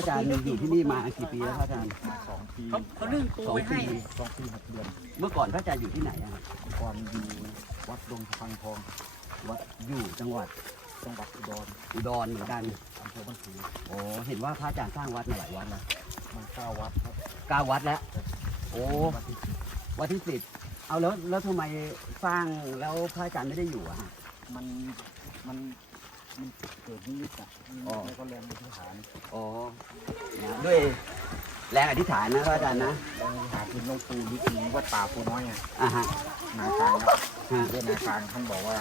ระอาจารย์อยู่ที่นี่มากี่ปีแล้วพระอาจารย์สองปีเขาเขานึ่งปูสองไว้ให้ ปีสองปีหกเดือนเมื่อก่อนพระอาจารย์อยู่ที่ไหนอะก่อนอยู่วัดดงพังทองวัดอยู่จังหวัดจังหวัดอุดรอุดรเหมือนกันอำเภอบ้านผือโอ้เห็นว่าพระอาจารย์สร้างวัดมาหลายวัดแล้วมาเก้าวัดครับเก้าวัดแล้ว โอ้วัดที่สิบวัดที่สิบเอาแล้วแล้วทำไมสร้างแล้วพระอาจารย์ไม่ได้อยู่อะฮะมันมัน มันเกิดนิมิตอะอ๋อแล้วก็แรงอธิษฐานอ๋อนะด้วยแรงอธิษฐานนะพระอาจารย์นะแรงอธิษฐานคือหลวงปู่ฤาษีวัดป่าปูน้อยอะอ่าฮะนากลางครับฮะเรื่องนากลางท่านบอกว่า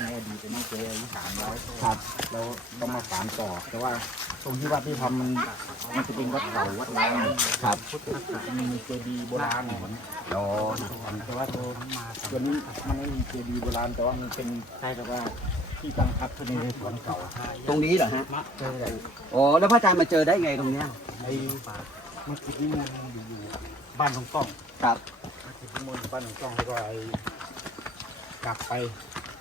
ในอดีตเป็นน้องเคยอธิษฐานไว้ครับแล้วก็มาสานต่อ แต่ว่าตรงที่วัดที่ทำมันมันจะเป็นวัดเก่าวัดล้างครับมันมีเจดีย์โบราณเหมือนอ๋อแต่ว่าตัวตัวนี้มันไม่มีเจดีย์โบราณแต่ว่ามันเป็นใช่กับว่า ที่ตั้งพักที่ในสวนเก่าตรงนี้เหรอฮะใช่ใช่อ๋อแล้วพระอาจารย์มาเจอได้ไงตรงเนี้ยไอ้มันคิดนิมนต์อยู่อยู่บ้านของต้องครับมันคิดนิมนต์อยู่บ้านของต้องแล้วก็ไอ้กลับไป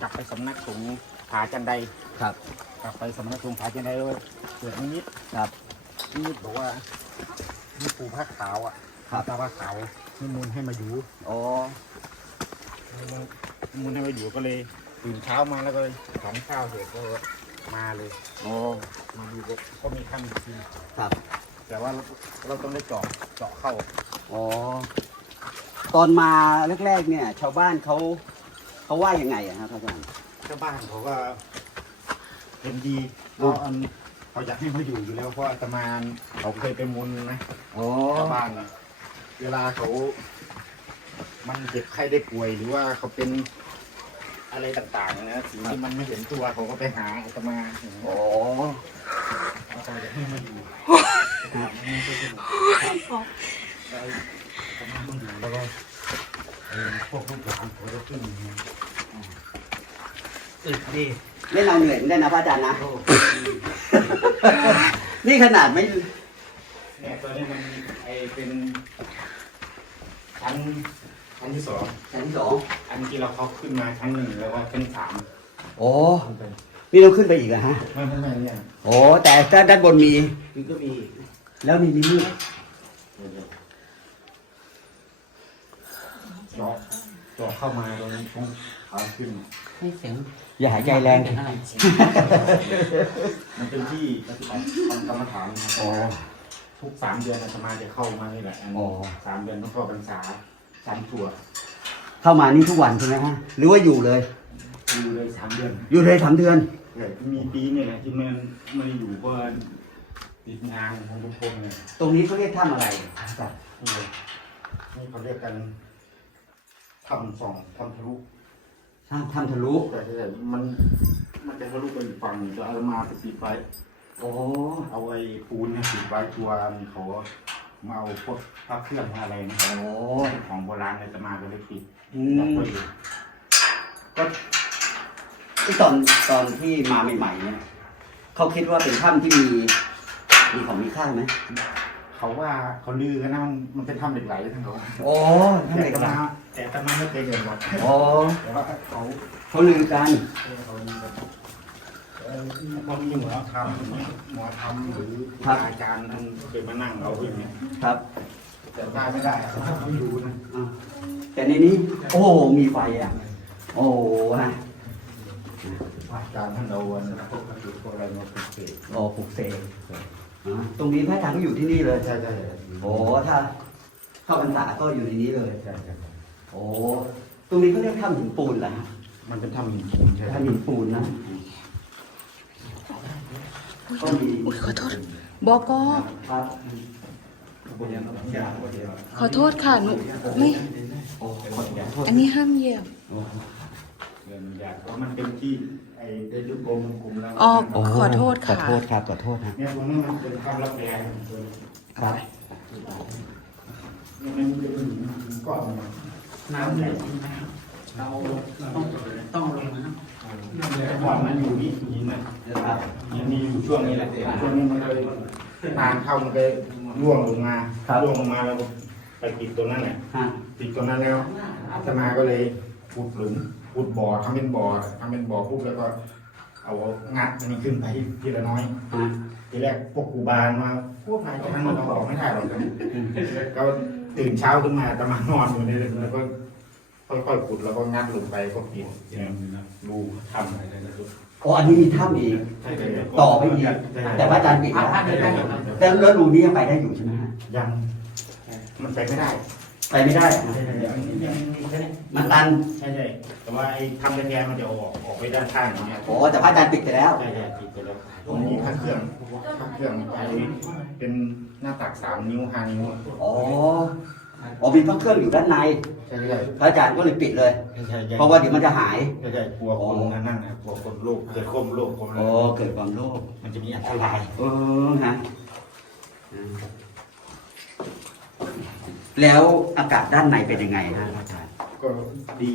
กลับไปสำนักสงฆ์ผาจันไดครับ กลับไปสำนักสงฆ์ผาจันไดแล้วเกิดนิมิตครับนิมิตบอกว่ามีปู่พระขาวอะครับตาพระขาวนิมนต์ให้มาอยู่อ๋อนิมนต์ให้มาอยู่ก็เลย ตื่นเช้ามาแล้วก็ฉันข้าวเสร็จก็มาเลยอ๋อมาดูก็ก็มีขั้นจริงครับแต่ว่าเราเราต้องได้เจาะเจาะเข้าอ๋อตอนมาแรกๆเนี่ย ชาวบ้านเขาเขาว่ายังไงอะครับพระอาจารย์ชาวบ้านเขาก็เห็นดีเพราะอันเขาอยากให้มาอยู่อยู่แล้วเพราะอาตมาเขาเคยไปมุนนะอ๋อชาวบ้านน่ะเวลาเขา มันเจ็บไข้ได้ป่วยหรือว่าเขาเป็น อะไรต่างๆนะสิ่งที่มันไม่เห็นตัวเขาก็ไปหาอาตมาอ๋ออาตมาอยากให้มาอยู่อาตมาต้องอยู่แล้วก็เอ่อพวกลูกหลานเขาก็ขึ้นมาอึดดีเล่นเอาเหนื่อยเหมือนกันนะพระอาจารย์นะ นี่ขนาดไม่เนี่ยตัวนี้มันไอเป็นชั้น ชั้นที่สองชั้นที่สองอันที่เราเขาขึ้นมาชั้นหนึ่งแล้วก็ชั้นสามโอ้ขึ้นไปนี่เราขึ้นไปอีกเหรอะฮะไม่ไม่ไม่เนี่ยโอ้แต่ด้านบนมี คือก็มีแล้วมีลิฟต์เจาะเจาะเข้ามาตรงนี้ช่องขาขึ้น ให้เสียงอย่าหายใจแรงเป็นอะไรมันเป็นที่ปฏิบัติทำกรรมฐานนะครับอ๋อทุกสามเดือนอาตมาจะเข้ามานี่แหละอันอ๋อสามเดือนต้องเข้าพรรษา สามตัวเข้ามานี่ทุกวันใช่ไหมฮะหรือว่าอยู่เลย อยู่เลยสามเดือนอยู่เลยสามเดือนแต่มีปีนี่แหละที่มันไม่ได้อยู่เพราะว่าติดงานของทุกคนเนี่ยตรงนี้เขาเรียกถ้ำอะไรครับนี่เลยนี่เขาเรียกกันทำสองทำทะลุถ้ำถ้ำทะลุแต่แต่มันมันจะทะลุไปอีกฝั่งหนึ่งจะเอามาไปสีไฟโอ้เอาไอ้ปูนเนี่ยสีไว้ตัวเขา มาเอาพวกพระเครื่องมาอะไรนะโอ้ของโบราณเลยจะมาก็เลยปิดอืแล้วมก็อยู่ก็ที่ตอนตอนที่มาใหม่ๆเนี่ยเขาคิดว่าเป็นถ้ำที่มีมีของมีค่าไหมเขาว่าเขาลือกันนะมันมันเป็นถ้ำเหล็กไหลทั้งเขาโอ้ถ้ำไหนแต่กันตล่ะมาแต่ตมาไม่เคยเห็นหรอกโอ้แต่ว่าเขาเขาลือกัน เขาลือกัน เอ่อเขามีหมอทำหมอทำหรือครูอาจารย์ท่านเคยมานั่งเอาอย่างเงี้ยครับ แต่ได้ไม่ได้ไม่รู้นะอ่าแต่ในนี้ โอ้มีไฟอะ โอ้ฮะอาจารย์ท่านเอาวันพวกกระดูกพวกอะไรมาปลุกเสกโอ้ปลุกเสกอ่าตรงนี้พระอาจารย์ก็อยู่ที่นี่เลย ใช่ใช่โอ้ถ้าเข้าพรรษาก็อยู่ในนี้เลย ใช่ใช่โอ้ตรงนี้เขาเรียกถ้ำหินปูนเหรอฮะมันเป็นถ้ำหินปูนใช่ไหมถ้ำหินปูนนะก็มี อุ๊ยขอโทษบอกก็ครับขอโทษค่ะหนูไม่โอ้ขอโทษอันนี้ห้ามเหยียบโอ้เรื่องยากเพราะมันเป็นที่ไอ้ได้ยุบกลมกลมแล้วอ๋อขอโทษขอค่ะโทษครับขอโทษครับเนี่ยตรงนี้มันเป็นถ้ำรับแรงครับเนี่ยมันเป็นหินหินก้อนเนี่ยน้ำไหล เราต้องต้องลงนะแต่ก่อนมันอยู่นี่หินน่ะยังมีอยู่ช่วงนี้แหละช่วงนี้มันเลยทางเข้ามันไปร่วงลงมาร่วงลงมาแล้วไปติดตรงนั้นแหละฮะติดตรงนั้นแล้วอาตมาก็เลยขุดหลุมขุดบ่อทำเป็นบ่อทำเป็นบ่อปุ๊บแล้วก็ เอางัดอันขึ้นไปทีละน้อยทีแรกพวกครูบาลมาพวกพายจะนั่งมันเอาออกไม่ได้หรอกครับก็ตื่นเช้าขึ้นมาจะมานอนอยู่ในเลยแล้วก็ ค่อยๆขุดแล้วก็งัดลงไปก็ปิดรูทำอ๋ออันนี้มีถ้ำอีก ต่อไปอีก แต่ว่าอาจารย์ปิดแล้วอะได้ได้แต่แล้วรูนี้ยังไปได้อยู่ใช่ไหมฮะยัง มันไปไม่ได้ ไปไม่ได้นะยังยังมีแค่นี้มันตัน ใช่ใช่แต่ว่าไอ้ทำกระแทนมันจะเอาออกออกไปด้านข้างอย่างเงี้ยโอ้แต่พระอาจารย์ปิดไปแล้ว ใช่ใช่ปิดไปแล้วตรงนี้ข้างเครื่องข้างเครื่องไปเป็นหน้าตักสามนิ้วห้านิ้ว อ๋อ อ๋อมีพระเครื่องอยู่ด้านใน ใช่ใช่พระอาจารย์ก็เลยปิดเลย ใช่ใช่ใช่เพราะว่าเดี๋ยวมันจะหาย ใช่ใช่กลัวคนนั่นนั่นนะกลัวคนโรคเกิดโคมโรคโคมโอ้เกิดความโลภมันจะมีอันตราย เออฮะอืมแล้วอากาศด้านในเป็นยังไงฮะพระอาจารย์ก็ดี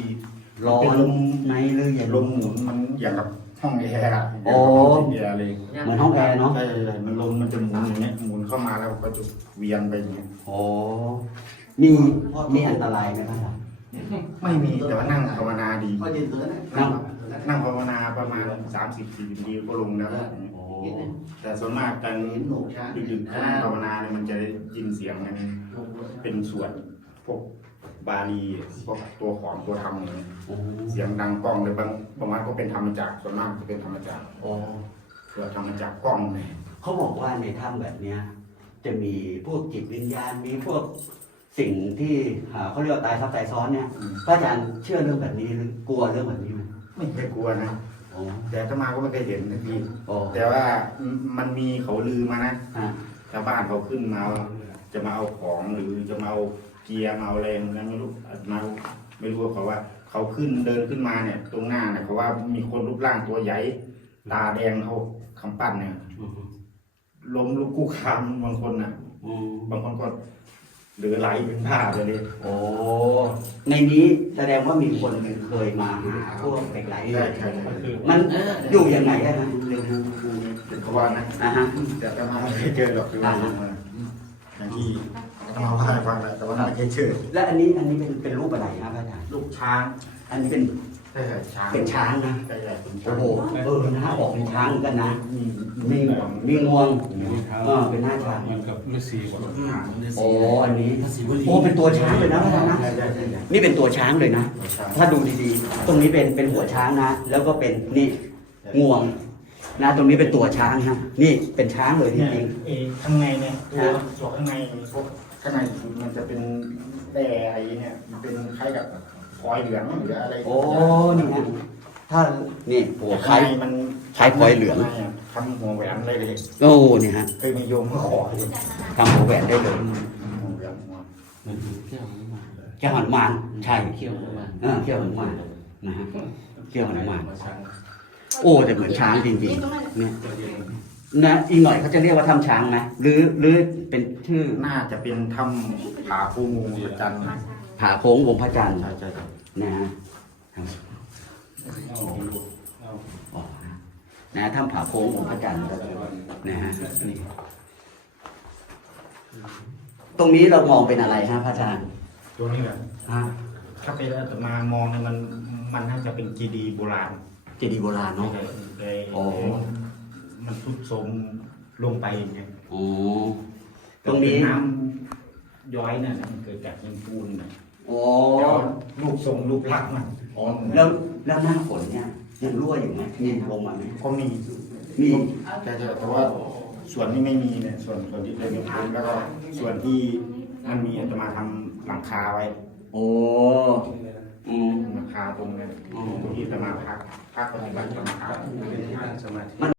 ร้อเป็นนลมในหรือเย็นลมหมุนมันอย่างกับห้องแอร์อะโอ้ห้องแอร์เลยเหมือนห้องแอร์เนาะใช่ใช่ใช่มันลมมันจะหมุนอย่างเงี้ยหมุนเข้ามาแล้วก็จะเวียนไปอย่างเงี้ย โอ้ มีมีอันตรายไหมพระอาจารย์ไม่มีแต่ว่านั่งภาวนาดีนั่งนั่งภาวนาประมาณสามสิบสี่สิบนาทีก็ลงแล้วโอ้แต่ส่วนมากการดึกๆนั่งภาวนาเนี่ยมันจะได้ยินเสียงมันเป็นส่วนพวกบาลีพวกตัวขอมตัวธรรมอย่างเงี้ยโอ้เสียงดังกล้องเลยบางบางวันก็เป็นธรรมจักรส่วนมากจะเป็นธรรมจักรโอ้เกิดธรรมจักรกล้องเลยเขาบอกว่าในถ้ำแบบเนี้ยจะมีพวกจิตวิญญาณมีพวก สิ่งที่อ่าเขาเรียกว่าตายซับตายซ้อนเนี่ยอืมพระอาจารย์เชื่อเรื่องแบบนี้หรือกลัวเรื่องแบบนี้ไหมไม่เคยกลัวนะโอ้แต่ถ้ามาก็ไม่เคยเห็นนะพี่โอ้แต่ว่ามันมีเขาลือมานะฮะชาวบ้านเขาขึ้นมา จะมาเอาของหรือจะมาเอาเกียร์มาเอาอะไรนั้นไม่รู้มาไม่รู้ว่าเขาว่า เขาขึ้นเดินขึ้นมาเนี่ย ตรงหน้าเนี่ยเขาว่ามีคนรูปร่างตัวใหญ่ตาแดงเขาคำปั้นเนี่ย อืมล้มลุกคุกคามบางคนน่ะ อืมบางคนก็เหลือไหลเป็นผ้าไปเลยโอ้ ในนี้แสดงว่ามีคนเคยมาหาพวกเหล็กไหลใช่ใช่ใช่มันอยู่ยังไงอะฮะเป็นเขาว่านะอ่าฮะแต่ก็มาไม่เคยเจอหรอกคือว่าอย่างที่เขามาว่าให้ฟังแหละแต่ว่าไม่เคยเจอและอันนี้อันนี้เป็นเป็นรูปอะไรครับพระอาจารย์ลูกช้าง อันนี้เป็น ใช่ใช่ช้างเป็นช้างนะใช่ใช่เป็นช้าโอ้งโหเออนะออกเป็นช้างเหมือนกันนะมีมีมีงวงเออเป็นหน้าช้างมันกับฤาษีกว่าโอ้อันนี้โอ้เป็นตัวช้างเลยนะพระอาจารย์นะใช่ใช่ใช่ใช่นี่เป็นตัวช้างเลยนะ ช้างถ้าดูดีๆ ตรงนี้เป็นเป็นหัวช้างนะ แล้วก็เป็นนี่งวงนะ ตรงนี้เป็นตัวช้างนะนี่เป็นช้างเลยจเนี่ยริงเอข้างในเนี่ยตัวส่วนข้างในพวกข้างในมันจะเป็นแร่อะไรเนี่ยมันเป็นคล้ายกับ พลอยเหลืองหรืออะไรๆโอ้นี่นะถ้านี่โอ้คข้าล้างยในมันคล้ายพลอยเหลืองข้าในะทำหัวแหวนได้เลยโอ้นี่ฮะเคยมีโยมมาขอเลยทำหัวแหวนได้เลยหัวแหวนหัวเที่ยวมาแก้วหนุมานใช่เที่ยวมาเออเขี้ยวหนุมานนะฮะเขี้ยวหนุมานโอ้แต่เหมือนช้างจริงๆเนี่ยนะอีกหน่อยเขาจะเรียกว่าถ้ำช้างไหมหรือหรือเป็นชื่อน่าจะเป็นถ้ำผาภูงูพระจันทร์ผาโค้งวงพระจันทร์ใช่ใช่ใช่ นะฮะอ๋อนะถ้ำผาโค้งวงพระจันทร์นะฮะนี่ตรงนี้เรามองเป็นอะไรฮะพระอาจารย์ตัวนี้แหละฮะถ้าเป็นอาตมามองเนี่ยมันมันน่าจะเป็นจีดีย์โบราณเจดีย์โบราณเนาะเลยโอ้มันทุดโทรมลงไปเนี่ยโอ้ตรงนี้น้ำย้อยนั่นน่ะมันเกิดจากหินปูนนะ โอ้แล้วลูกทรงลูกลักษณ์มันอ๋อแล้วแล้วหน้าฝนเนี่ยยังรั่วอยู่ไหมยังลงมาไหมก็มีมีแต่แต่แต่ว่าส่วนที่ไม่มีเนี่ยส่วนส่วนที่เป็นพื้นแล้วก็ส่วนที่มันมีอาตมาทำหลังคาไว้โอ้อืม หลังคาตรงนั้นอ๋อตรงที่อาตมาพักพักปฏิบัติหลังคา